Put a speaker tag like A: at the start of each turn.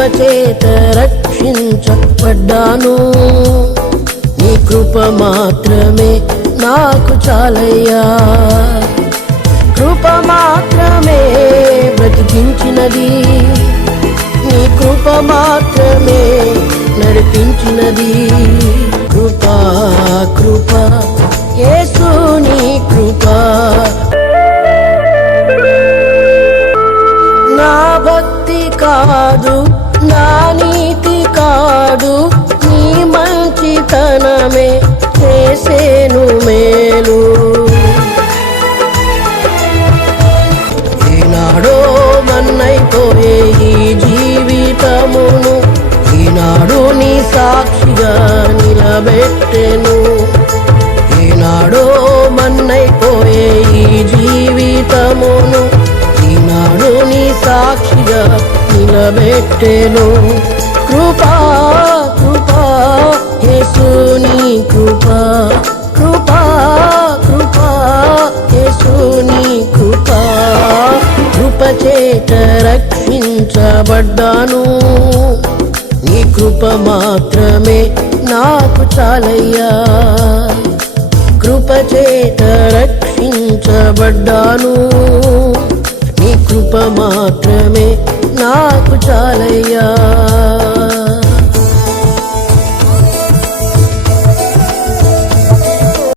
A: కృపచేత రక్షించబడ్డాను. నీ కృప మాత్రమే నాకు చాలయ్యా. కృప మాత్రమే బ్రతికించినది. నీ కృప మాత్రమే నడిపించినది. కృపా కృప యేసు నీ కృప. నా భక్తి కాదు నా నీతి కాదు నీ మంచితనమే చేసేను మేలు. ఈనాడో మన్నైపోయే ఈ జీవితమును ఈనాడు నీ సాక్షిగా నిలబెట్టెను. ఈనాడో మన్నైపోయే ఈ జీవితమును ఈనాడు నీ సాక్షిగా నిలబెట్టెను. కృపా కృపా యేసుని కృపా. కృపా కృపా యేసుని కృపా. కృపచేత రక్షించబడ్డాను. నీ కృప మాత్రమే నాకు చాలయ్యా. కృపచేత రక్షించబడ్డాను. నీ కృప మాత్రమే నాకు చాలయ్యా.